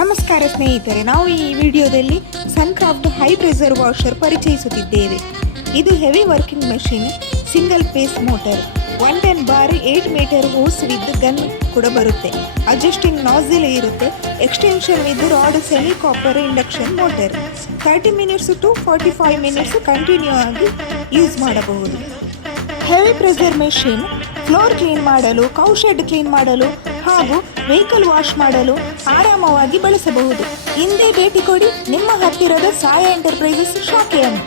ನಮಸ್ಕಾರ ಸ್ನೇಹಿತರೆ, ನಾವು ಈ ವಿಡಿಯೋದಲ್ಲಿ ಸನ್ಕ್ರಾಫ್ಟ್ ಹೈ ಪ್ರೆಷರ್ ವಾಷರ್ ಪರಿಚಯಿಸುತ್ತಿದ್ದೇವೆ. ಇದು heavy working machine, single phase motor, 110 bar 8 metre hose with gun ಕೂಡ ಬರುತ್ತೆ. ಅಡ್ಜಸ್ಟಿಂಗ್ ನಾಸಿಲ್ ಇರುತ್ತೆ. Extension with rod, semi copper induction motor. 30 minutes to 45 minutes continue ಆಗಿ ಯೂಸ್ ಮಾಡಬಹುದು. Heavy pressure machine floor clean ಮಾಡಲು, cow shed clean ಮಾಡಲು ಹಾಗೂ vehicle wash ಮಾಡಲು ಆರಾಮವಾಗಿ ಬಳಸಬಹುದು. ಹಿಂದೆ ಭೇಟಿ ಕೊಡಿ ನಿಮ್ಮ ಹತ್ತಿರದ ಸಾಯ ಎಂಟರ್ಪ್ರೈಸಸ್ ಶಾಖೆಯನ್ನು.